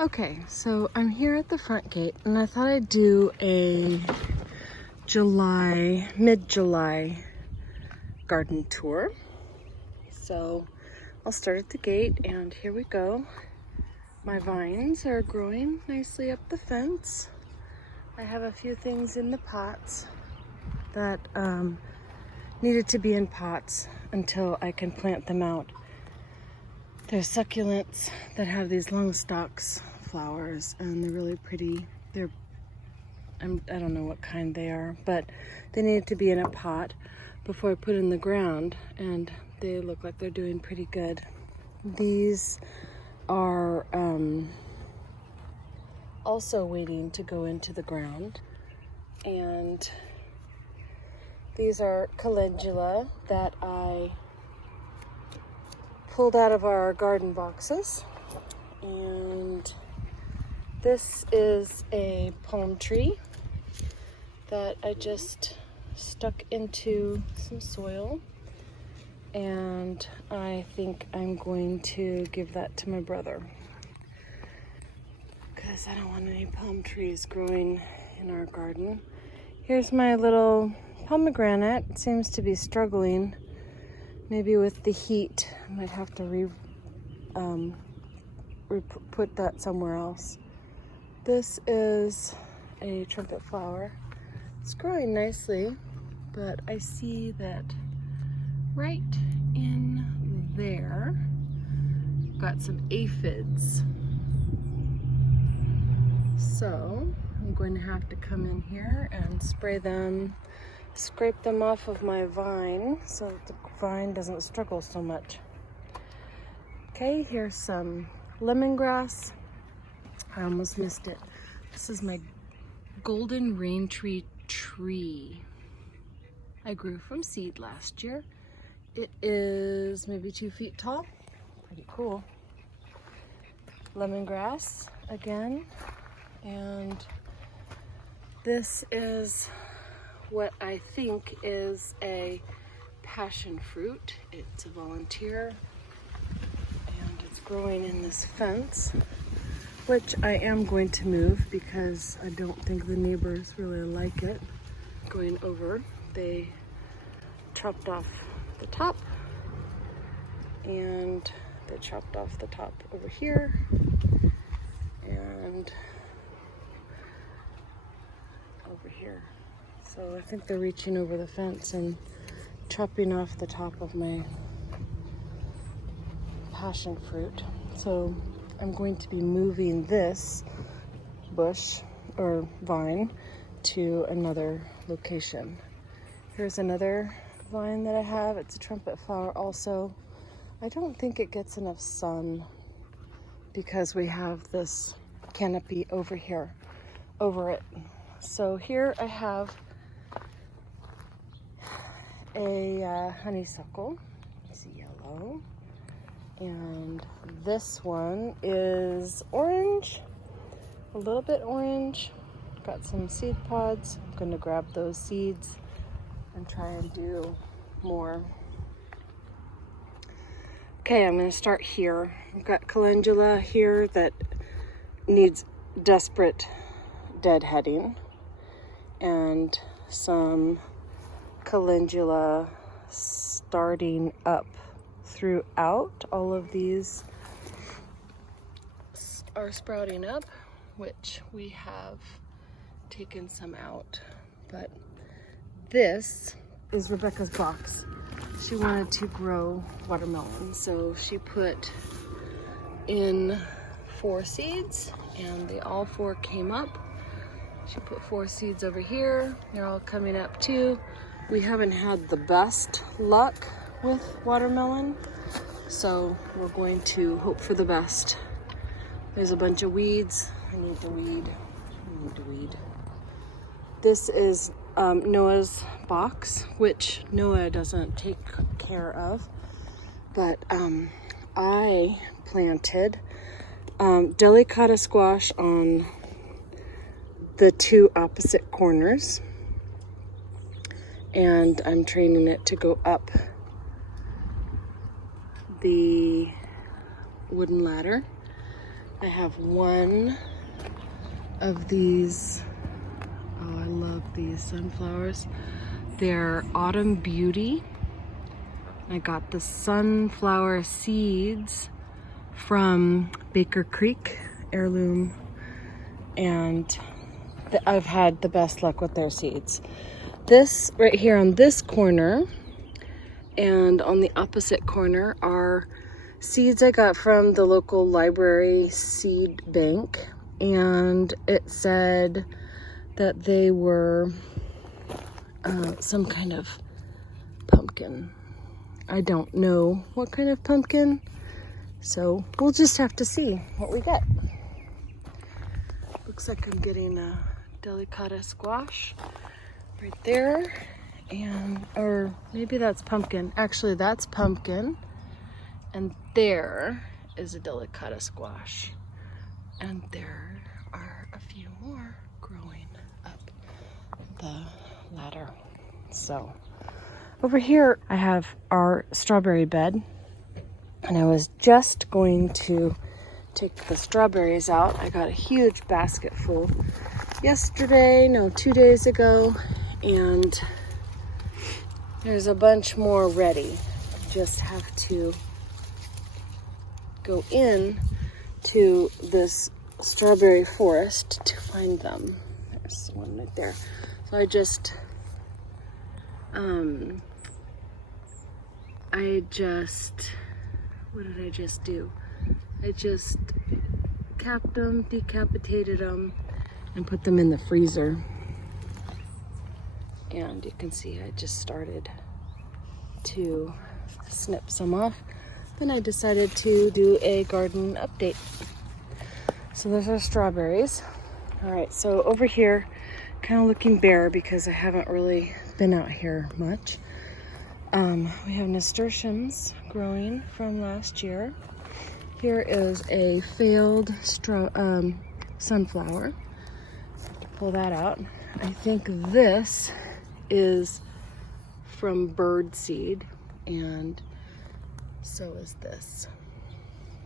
Okay, so I'm here at the front gate and I thought I'd do a mid-July garden tour. So I'll start at the gate and here we go. My vines are growing nicely up the fence. I have a few things in the pots that needed to be in pots until I can plant them out. There's succulents that have these long stalks flowers and they're really pretty. I don't know what kind they are, but they needed to be in a pot before I put in the ground, and they look like they're doing pretty good. These are also waiting to go into the ground, and these are calendula that I pulled out of our garden boxes, and this is a palm tree that I just stuck into some soil, and I think I'm going to give that to my brother because I don't want any palm trees growing in our garden. Here's my little pomegranate. It seems to be struggling. Maybe with the heat, I might have to put that somewhere else. This is a trumpet flower. It's growing nicely, but I see that right in there, got some aphids. So I'm going to have to come in here and spray them, scrape them off of my vine so that the vine doesn't struggle so much. Okay, here's some lemongrass. I almost missed it. This is my golden rain tree. I grew from seed last year. It is maybe 2 feet tall. Pretty cool. Lemongrass again. And this is what I think is a passion fruit. It's a volunteer and it's growing in this fence, which I am going to move because I don't think the neighbors really like it going over. They chopped off the top, and they chopped off the top over here, and over here. So I think they're reaching over the fence and chopping off the top of my passion fruit. So I'm going to be moving this bush or vine to another location. Here's another vine that I have. It's a trumpet flower also. I don't think it gets enough sun because we have this canopy over here, over it. So here I have a honeysuckle. It's yellow. And this one is orange, a little bit orange. Got some seed pods. I'm going to grab those seeds and try and do more. Okay, I'm going to start here. I've got calendula here that needs desperate deadheading, and some calendula starting up throughout. All of these are sprouting up, which we have taken some out. But this is Rebecca's box. She wanted to grow watermelon, so she put in 4 seeds, and they all 4 came up. She put 4 seeds over here. They're all coming up too. We haven't had the best luck with watermelon, so we're going to hope for the best. There's a bunch of weeds. I need to weed. This is Noah's box, which Noah doesn't take care of, but I planted delicata squash on the 2 opposite corners, and I'm training it to go up the wooden ladder. I have one of these. Oh, I love these sunflowers. They're Autumn Beauty. I got the sunflower seeds from Baker Creek Heirloom, and I've had the best luck with their seeds. This right here on this corner and on the opposite corner are seeds I got from the local library seed bank, and it said that they were some kind of pumpkin. I don't know what kind of pumpkin, so we'll just have to see what we get. Looks like I'm getting a delicata squash right there, and or maybe that's pumpkin. Actually, that's pumpkin, and there is a delicata squash, and there are a few more growing up the ladder. So over here I have our strawberry bed, and I was just going to take the strawberries out. I got a huge basket full yesterday, no, 2 days ago, and there's a bunch more ready. I just have to go in to this strawberry forest to find them. There's one right there. So what did I just do? I just capped them, decapitated them, and put them in the freezer. And you can see I just started to snip some off. Then I decided to do a garden update. So those are strawberries. All right, so over here, kind of looking bare because I haven't really been out here much. We have nasturtiums growing from last year. Here is a failed sunflower. Pull that out. I think this is from bird seed, and so is this.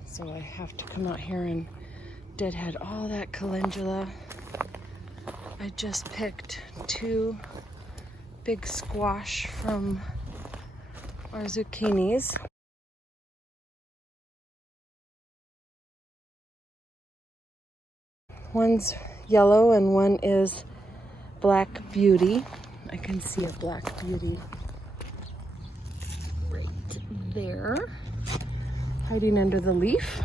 So I have to come out here and deadhead all that calendula. I just picked 2 big squash from our zucchinis. One's yellow and one is Black Beauty. I can see a Black Beauty right there, hiding under the leaf.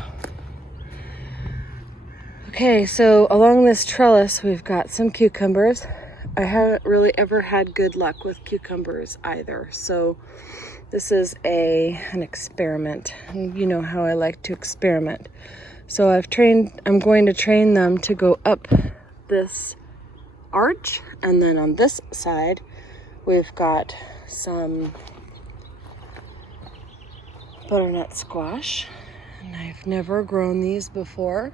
Okay, so along this trellis, we've got some cucumbers. I haven't really ever had good luck with cucumbers either, so this is an experiment. And you know how I like to experiment. So I'm going to train them to go up this arch, and then on this side, we've got some butternut squash. And I've never grown these before,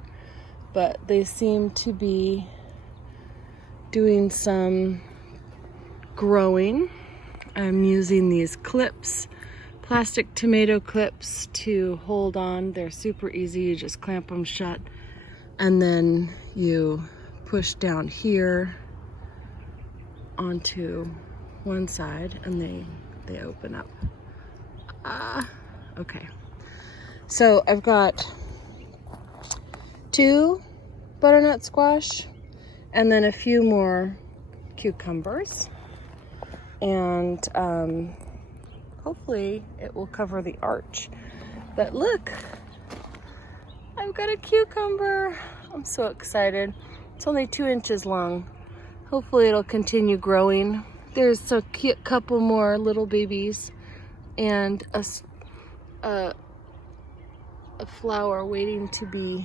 but they seem to be doing some growing. I'm using these clips, plastic tomato clips, to hold on. They're super easy. You just clamp them shut, and then you push down here onto one side, and they open up. Okay. So I've got 2 butternut squash and then a few more cucumbers, and hopefully it will cover the arch. But look, I've got a cucumber. I'm so excited. It's only 2 inches long. Hopefully it'll continue growing. There's a couple more little babies and a flower waiting to be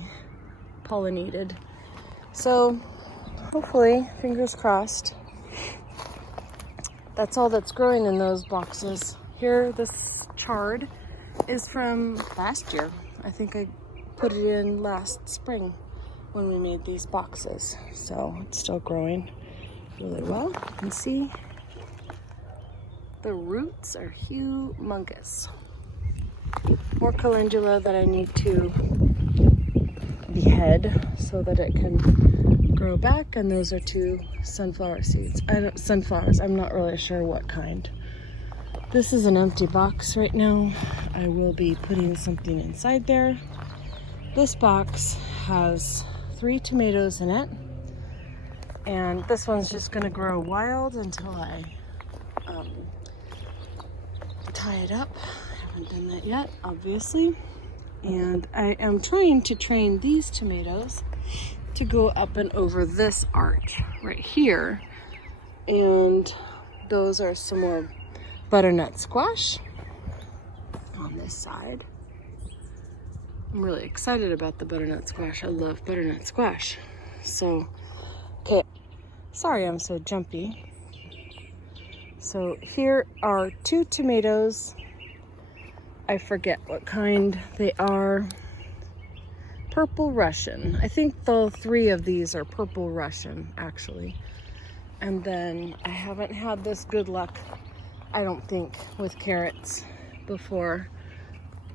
pollinated. So hopefully, fingers crossed, that's all that's growing in those boxes. Here, this chard is from last year. I think I put it in last spring when we made these boxes. So it's still growing really well. You can see the roots are humongous. More calendula that I need to the head so that it can grow back. And those are 2 sunflower seeds. Sunflowers, I'm not really sure what kind. This is an empty box right now. I will be putting something inside there. This box has 3 tomatoes in it. And this one's just gonna grow wild until I tie it up. I haven't done that yet, obviously. And I am trying to train these tomatoes to go up and over this arch right here. And those are some more butternut squash on this side. I'm really excited about the butternut squash. I love butternut squash. So, okay, sorry I'm so jumpy. So here are 2 tomatoes. I forget what kind they are. Purple Russian. I think the 3 of these are Purple Russian, actually. And then I haven't had this good luck, I don't think, with carrots before.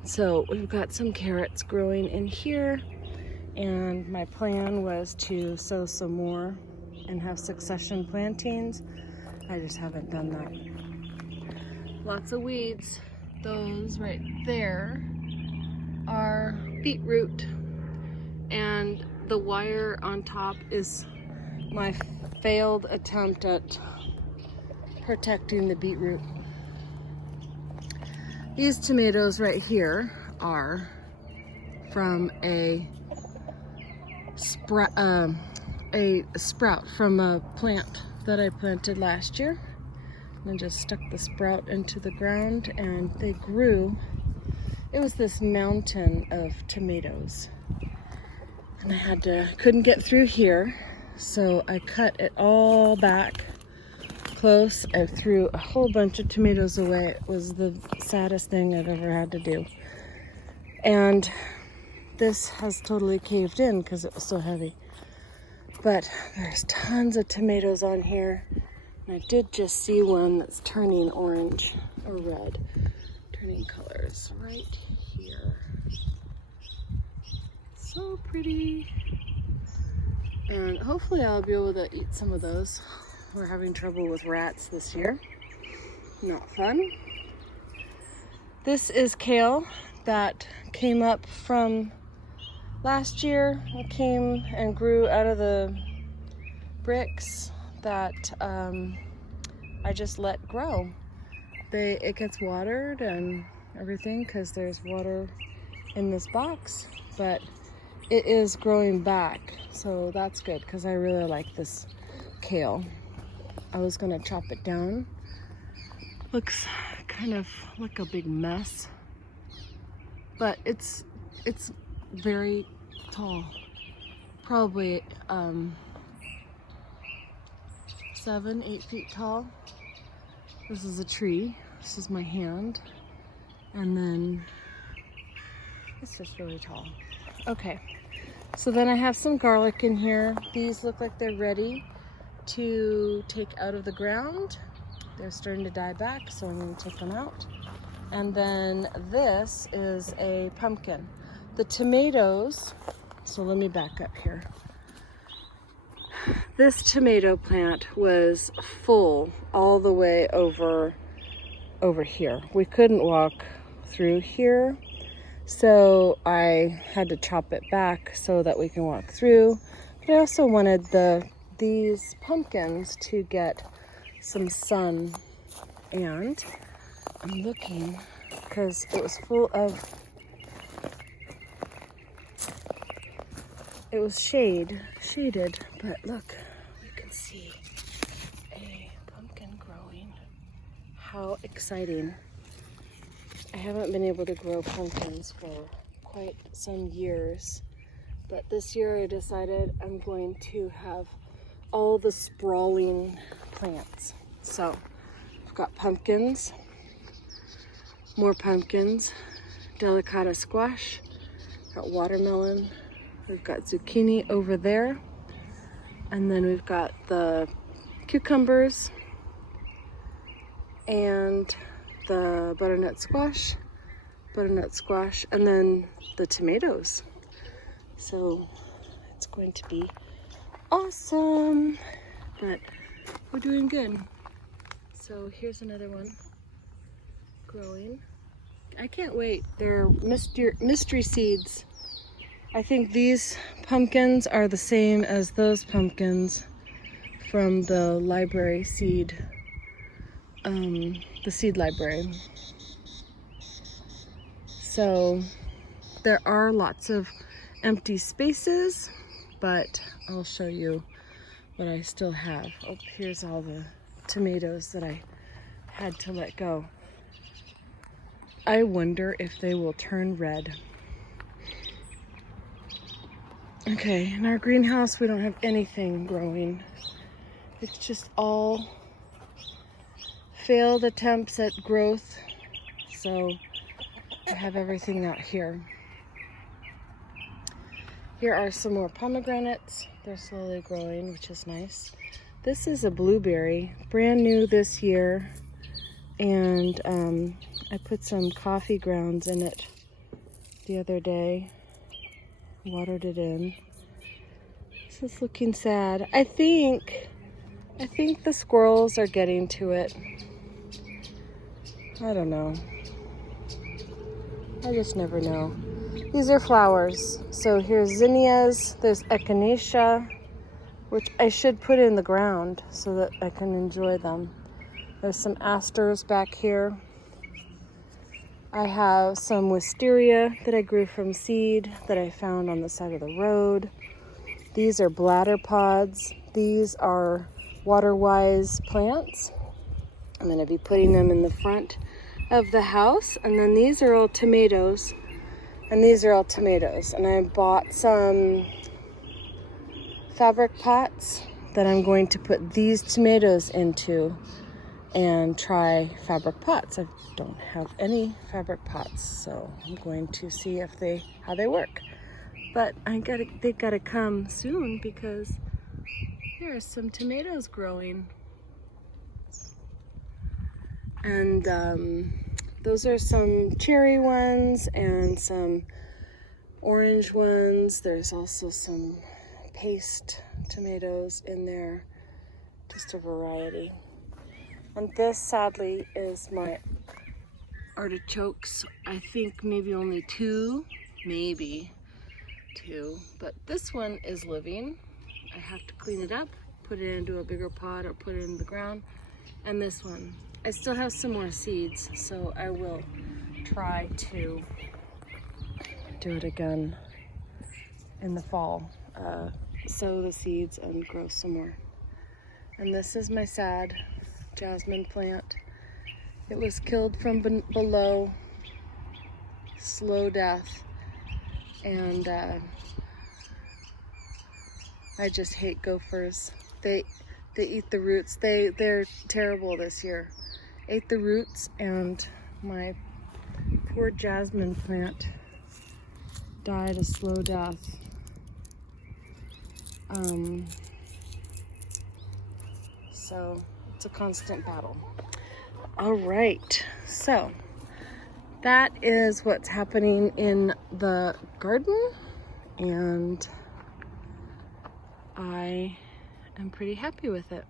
So we've got some carrots growing in here. And my plan was to sow some more and have succession plantings. I just haven't done that. Lots of weeds. Those right there are beetroot. And the wire on top is my failed attempt at protecting the beetroot. These tomatoes right here are from a sprout from a plant that I planted last year. And I just stuck the sprout into the ground and they grew. It was this mountain of tomatoes. And I couldn't get through here, so I cut it all back close. I threw a whole bunch of tomatoes away. It was the saddest thing I've ever had to do. And this has totally caved in because it was so heavy. But there's tons of tomatoes on here. And I did just see one that's turning orange or red, turning colors right here. So pretty. And hopefully I'll be able to eat some of those. We're having trouble with rats this year. Not fun. This is kale that came up from last year. It came and grew out of the bricks that I just let grow. It gets watered and everything because there's water in this box, but it is growing back, so that's good because I really like this kale. I was gonna chop it down. Looks kind of like a big mess, but it's very tall, probably 7-8 feet tall. This is a tree. This is my hand, and then it's just really tall. Okay, so then I have some garlic in here. These look like they're ready to take out of the ground. They're starting to die back, so I'm going to take them out. And then this is a pumpkin. The tomatoes, so let me back up here. This tomato plant was full all the way over here. We couldn't walk through here, so I had to chop it back so that we can walk through. But I also wanted these pumpkins to get some sun, and I'm looking because it was full of, it was shaded, but look, we can see a pumpkin growing. How exciting. I haven't been able to grow pumpkins for quite some years, but this year I decided I'm going to have all the sprawling plants. So I've got pumpkins, more pumpkins, delicata squash, got watermelon, we've got zucchini over there, and then we've got the cucumbers and the butternut squash, and then the tomatoes. So it's going to be awesome, but we're doing good. So here's another one growing. I can't wait. They're mystery seeds. I think these pumpkins are the same as those pumpkins from the library seed, the seed library. So there are lots of empty spaces, but I'll show you what I still have. Oh, here's all the tomatoes that I had to let go. I wonder if they will turn red. Okay, in our greenhouse we don't have anything growing. It's just all failed attempts at growth. So I have everything out here. Here are some more pomegranates. They're slowly growing, which is nice. This is a blueberry, brand new this year. And I put some coffee grounds in it the other day. Watered it in. This is looking sad. I think the squirrels are getting to it. I don't know. I just never know. These are flowers. So here's zinnias, there's echinacea, which I should put in the ground so that I can enjoy them. There's some asters back here. I have some wisteria that I grew from seed that I found on the side of the road. These are bladder pods. These are water-wise plants. I'm going to be putting them in the front of the house. And then these are all tomatoes. And these are all tomatoes. And I bought some fabric pots that I'm going to put these tomatoes into and try fabric pots. I don't have any fabric pots, so I'm going to see if how they work. But they gotta come soon because there are some tomatoes growing. And those are some cherry ones and some orange ones. There's also some paste tomatoes in there, just a variety. And this, sadly, is my artichokes. I think maybe only two, but this one is living. I have to clean it up, put it into a bigger pot or put it in the ground. And this one, I still have some more seeds, so I will try to do it again in the fall. Sow the seeds and grow some more. And this is my sad jasmine plant. It was killed from below, slow death, and I just hate gophers. They eat the roots. They're terrible this year. Ate the roots, and my poor jasmine plant died a slow death. So it's a constant battle. All right, so that is what's happening in the garden, and I am pretty happy with it.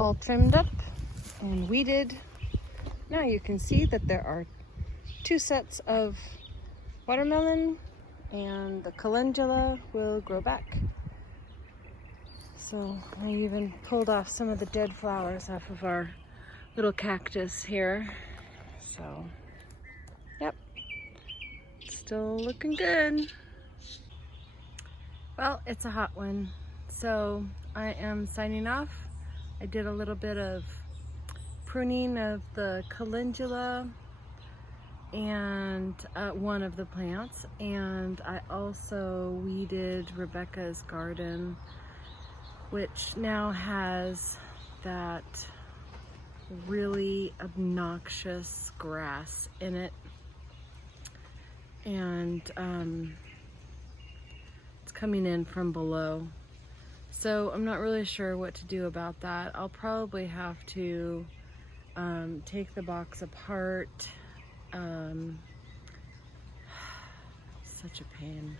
All trimmed up and weeded. Now you can see that there are two sets of watermelon, and the calendula will grow back. So I even pulled off some of the dead flowers off of our little cactus here. So, yep, still looking good. Well, it's a hot one, so I am signing off. I did a little bit of pruning of the calendula and one of the plants, and I also weeded Rebecca's garden, which now has that really obnoxious grass in it. And it's coming in from below. So I'm not really sure what to do about that. I'll probably have to take the box apart. Such a pain.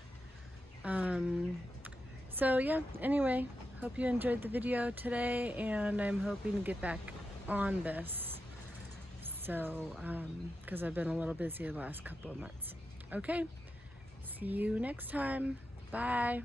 So yeah, anyway, hope you enjoyed the video today, and I'm hoping to get back on this. So, because I've been a little busy the last couple of months. Okay, see you next time. Bye.